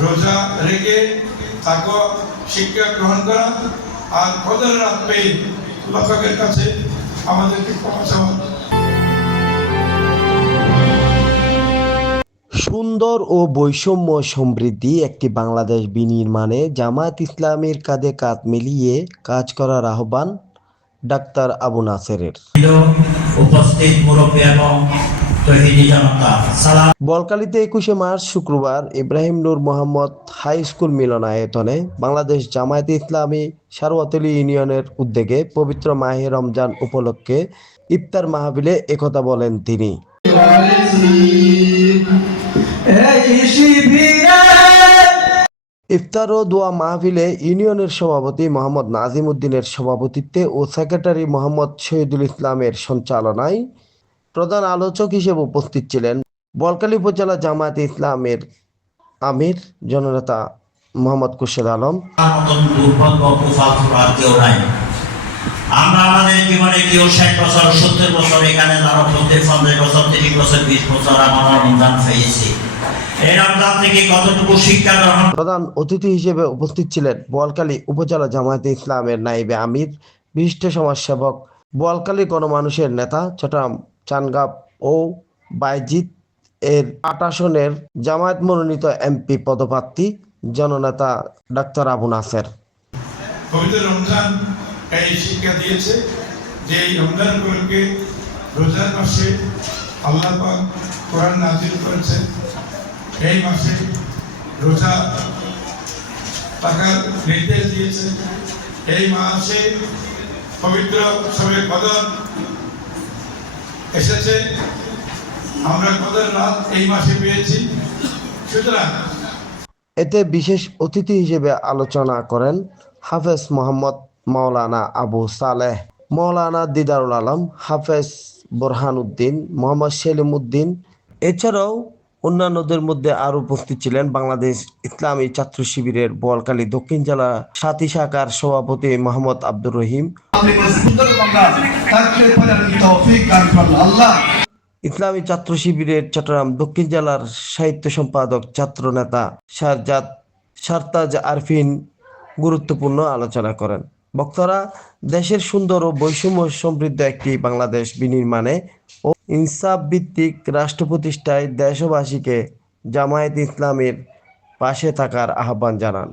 রোজা রেখে তাকে শিক্ষা গ্রহণ করা আর কদর রাত পেয়ে লেখকের কাছে আমাদেরকে ক্ষমা সুন্দর ও বৈষম্য সমৃদ্ধি একটি বাংলাদেশ বিনির্মাণে জামায়াত ইসলামের কাঁধে কাঁধ মিলিয়ে কাজ করার আহ্বান ডাক্তার আবু নাসেরের। উপস্থিত মুরব্বী এবং বলকালীতে একুশে মার্চ শুক্রবার ইব্রাহিম নূর মোহাম্মদ হাই স্কুল মিলনায়তনে বাংলাদেশ জামায়াত ইসলামী সারওয়াতলি ইউনিয়নের উদ্যোগে পবিত্র মাহে রমজান উপলক্ষে ইফতার মাহবিলে একথা বলেন তিনি। ইফতার ও দোয়া মাহফিলে ইউনিয়নের সভাপতি মোহাম্মদ নাজিম উদ্দিনের সভাপতিত্বে ও সেক্রেটারি মোহাম্মদ শহীদুল ইসলামের সঞ্চালনায় প্রধান আলোচক হিসেবে উপস্থিত ছিলেন বলকালী উপজেলা জামায়াত ইসলামের আমির জননেতা মোহাম্মদ খুরশেদ আলম। আমরা আমাদের জীবনে কেউ ষাট বছর সত্তর বছর এখানে যারা পঞ্চাশ পঞ্চাশ বছর তিরিশ বছর বিশ বছর আমরা রমজান পেয়েছি। এই রমজান থেকে কতটুকু শিক্ষা গ্রহণ প্রধান অতিথি হিসেবে উপস্থিত ছিলেন বোয়ালখালী উপজেলা জামায়াতে ইসলামের নাইবে আমির বিশিষ্ট সমাজসেবক বোয়ালখালী গণমানুষের নেতা চট্টগ্রাম চানগাঁব ও বাইজিৎ এর আট আসনের জামায়াত মনোনীত এমপি পদপ্রার্থী জননেতা ডাক্তার আবু নাসের। এই শিক্ষা দিয়েছে যে এই রমজান রোজার মাসে আল্লাহ কোরআন করেছেন। এই মাসে রোজা থাকার নির্দেশ এই মাসে পবিত্র কদর এসেছে। আমরা কদর রাত এই মাসে পেয়েছি। সুতরাং এতে বিশেষ অতিথি হিসেবে আলোচনা করেন হাফেজ মোহাম্মদ মাওলানা আবু সালেহ, মাওলানা দিদারুল আলম, হাফেজ বোরহান উদ্দিন মোহাম্মদ সেলিম উদ্দিন এছাড়াও অন্যান্যদের মধ্যে আরও উপস্থিত ছিলেন বাংলাদেশ ইসলামী ছাত্র শিবিরের বোয়ালখালী দক্ষিণ জেলা সাথী শাখার সভাপতি মোহাম্মদ আব্দুর রহিম। ইসলামী ছাত্র শিবিরের চট্টগ্রাম দক্ষিণ জেলার সাহিত্য সম্পাদক, ছাত্র নেতা শারজাদ সারতাজ আরফিন গুরুত্বপূর্ণ আলোচনা করেন। বক্তারা, দেশের সুন্দর ও বৈষম্য সমৃদ্ধ একটি বাংলাদেশ বিনির্মাণে ও ইনসাফ ভিত্তিক রাষ্ট্র প্রতিষ্ঠায় দেশবাসীকে জামায়াত ইসলামের পাশে থাকার আহ্বান জানান।